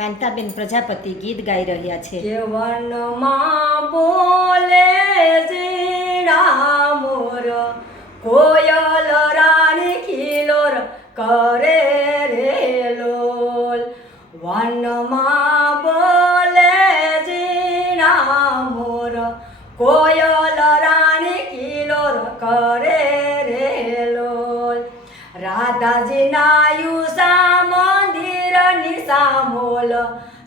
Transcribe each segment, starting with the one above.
કાંતાબેન પ્રજાપતિ ગીત ગાઈ રહ્યા છે। કે વનમાં બોલે ઝીણા મોર, કોયલ રાણી ખિલોર કરે રે લોલ। વનમાં બોલે ઝીણા મોર, કોયલ રાણી ખિલોર કરે રે લોલ। રાધાજીના યુસા મંદિરની સામોલ,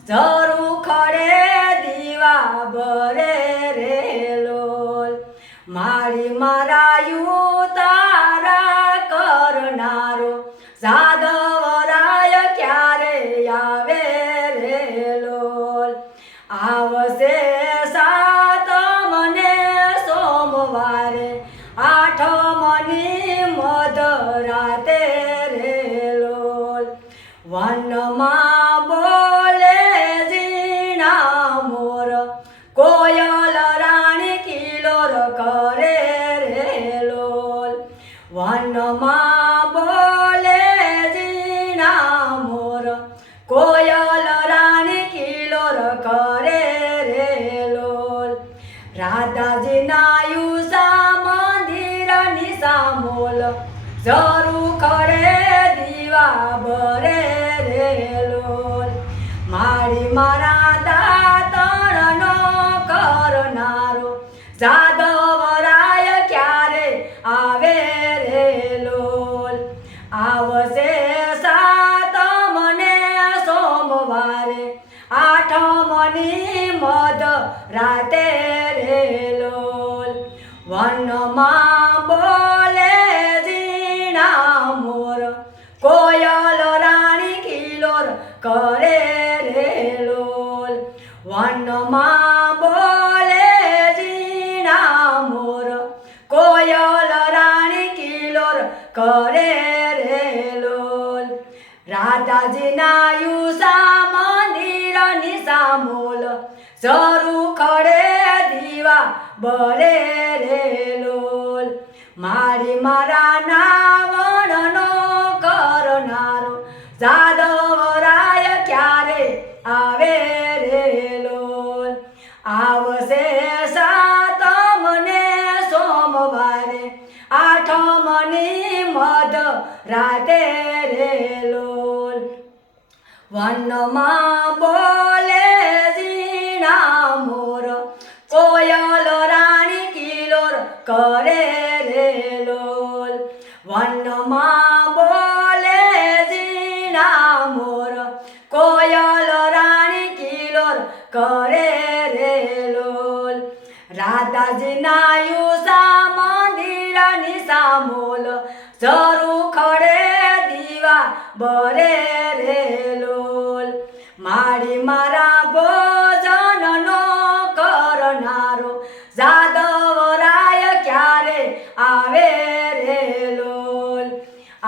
ઝરૂ ખડે દીવા બરે રે લોલ। મારી મારાયું તારા કરનારો, જાદવરાય ક્યારે આવે રે લોલ। આવશે સાતમને સોમવારે, આઠમની મધરાતે રે લોલ। વનમાં બોલે ઝીણા મોર, કોયલ રાણી ખિલોર કરે રે લોલ। વનમાં બોલે ઝીણા મોર, કોયલ રાણી ખિલોર કરે રે લોલ। રાધાજીના યુસા મંદિરની સામોલ, ઝરૂ ખડે દીવા બરે રે લોલ। મારી મારા દાતણનો કરનારો, જાદવરાય ક્યારે આવે રે લોલ। આવશે સાતમને સોમવારે, આઠમની મધરાતે રે લોલ। વનમાં બોલે ઝીણા મોર, કોયલ રાણી ખિલોર કરે રે લોલ। વનમાં બોલે ઝીણા મોર, કોયલ રાણી ખિલોર કરે રે લોલ। રાધાજીના યુસા મંદિરની સામોલ, ઝરૂ ખડે દીવા બરે રે લોલ। મારી મારા નાવણનો કરનારો, જાદવરાય ક્યારે આવે રે લોલ। આવશે સાતમને સોમવારે, આઠમની મધરાતે રે લોલ। વનમાં બોલે ઝીણા મોર, કોયલ રાણી ખિલોર કરે રે લોલ। વનમાં બોલે ઝીણા મોર, કોયલ રાણી ખિલોર કરે રે લોલ। રાધાજીના યુસા મંદિરની સામોલ, ઝરૂ ખડે દીવા બરે રે લોલ। મારી મારા ભોજનનો કરનારો, જાદવરાય ક્યારે આવે રે લોલ।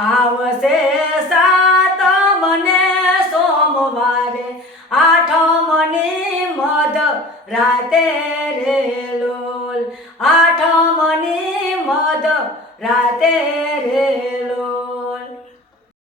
આવશે સાતમને સોમવારે, આઠમની મધરાતે રે લોલ। આઠમની મધરાતે